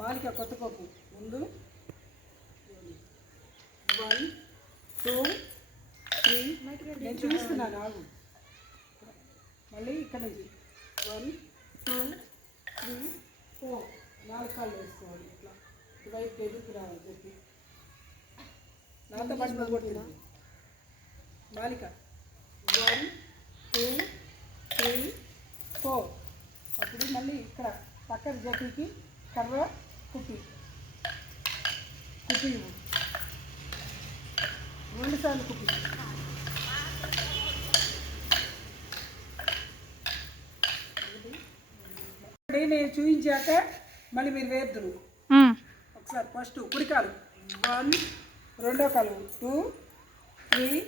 మాలిక కొత్త పప్పు ముందు 1 2 3 నేను చూపిస్తున్నాను ఆగు. మళ్ళీ ఇక్కడ నుంచి 1 2 3 4 4 కాళ్ళు వేసుకోవాలి. ఇట్లా ఇటువైపు ఎదురుకు రావాలి. చెప్పి నాతో పాటు కొట్టిన మాలిక 1 2 3 4. అప్పుడు మళ్ళీ ఇక్కడ పక్కన జట్టికి కర్ర కుప్పి ఇవ్వు 2 సార్లు కుప్పి. నేను చూపించాక మళ్ళీ మీరు వేద్దరు. ఒకసారి ఫస్ట్ కుడికాలు 1 రెండో కాలు 2 3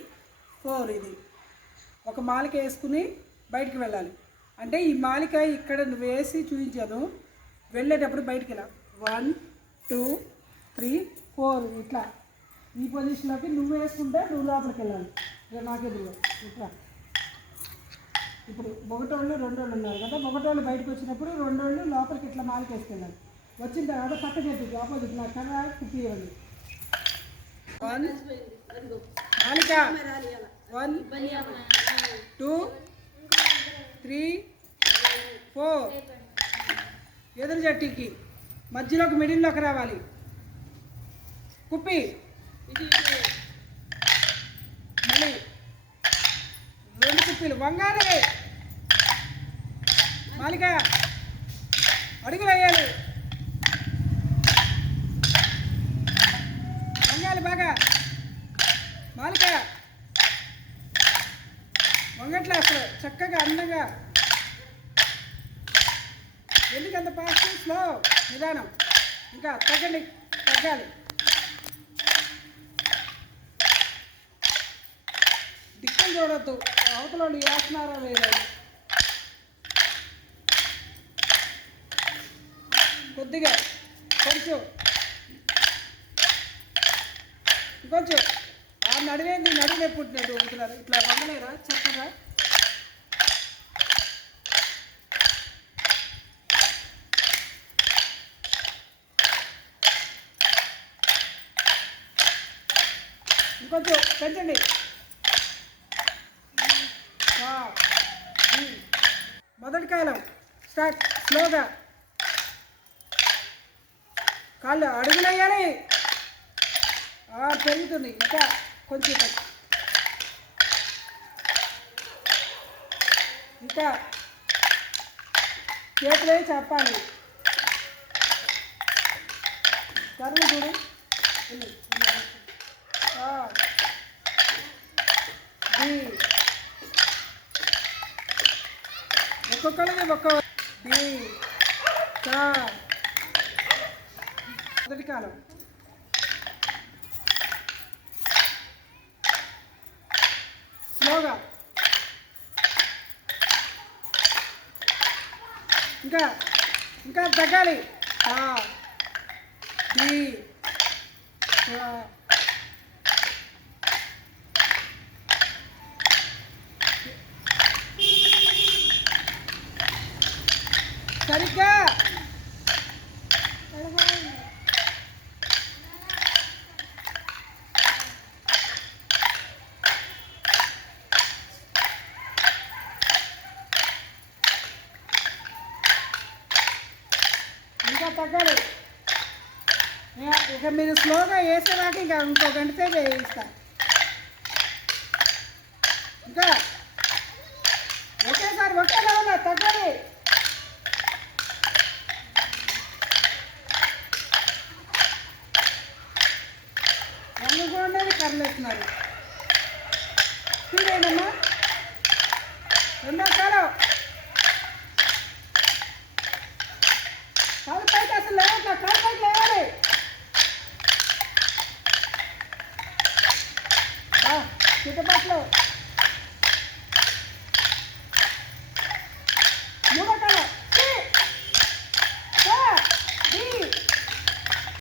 4. ఇది ఒక మాలిక వేసుకుని బయటికి వెళ్ళాలి. అంటే ఈ మాలిక ఇక్కడ నువ్వు వేసి చూపించాను. వెళ్ళేటప్పుడు బయటికి వెళ్ళా 1 2 3 4 ఇట్లా ఈ పొజిషన్లోకి నువ్వు వేసుకుంటే నువ్వు లోపలికి వెళ్ళాలి. ఇక నాకెదురు ఇట్లా. ఇప్పుడు ఒకటోళ్ళు రెండోళ్ళు ఉన్నారు కదా, ఒకటోళ్ళు బయటకు వచ్చినప్పుడు రెండోళ్ళు లోపలికి ఇట్లా మాలిక వేసుకెళ్ళాలి. వచ్చిన తర్వాత పక్క చెట్టు ఆపోజిట్ నా కర్ర కుప్పివ్వండి. 1 మాలిక 1 2 3 4. ఎదురు జట్టికి మధ్యలోకి మిడిల్లోకి రావాలి. కుప్పి మళ్ళీ 2 కుప్పీలు వంగాలి. మాలిక అడుగులు వేయాలి. వంగాలి బాగా. మాలిక వంగట్లే అసలు చక్కగా అందంగా. ఎందుకంత ఫాస్ట్? స్లో నిదానం. ఇంకా తగ్గాలి. దిక్కులు చూడొద్దు. అవతల వాళ్ళు వేస్తున్నారో లేదో. కొద్దిగా కొంచెం ఆ నడివే పుట్టినట్టు ఊపుతున్నారు. ఇట్లా వంగలేరా చక్కగా? ఇంకొంచెం పెంచండి. మొదటి కాలం స్టార్ట్. స్లోగా కాళ్ళు అడుగులు వేయాలి. పెరుగుతుంది. ఇంకా కొంచెం ఇంకా చేతులే చెప్పాలి. కర్రలు చూడు. ఒక్కొక్కరికి ఒక్క మొదటి కాలం. స్లోగా ఇంకా తగ్గాలి. సరిగ్గా ఇంకా తగ్గాలి. ఇక మీరు స్లోగా వేసేదాకా ఇంకా ఇంకో గంట సేపు వేయిస్తా. ఇంకా ఒకేసారి ఒకే లెవెల్లో తగ్గాలి. రంగుకోండి కర్రలు వేస్తున్నారు. స్పీడ్ అయిందమ్మా. రెండో కాలం కాలు పైకి అసలు లేవట్లా. కాలు పైకి లేవాలి. చిట్టపట్లు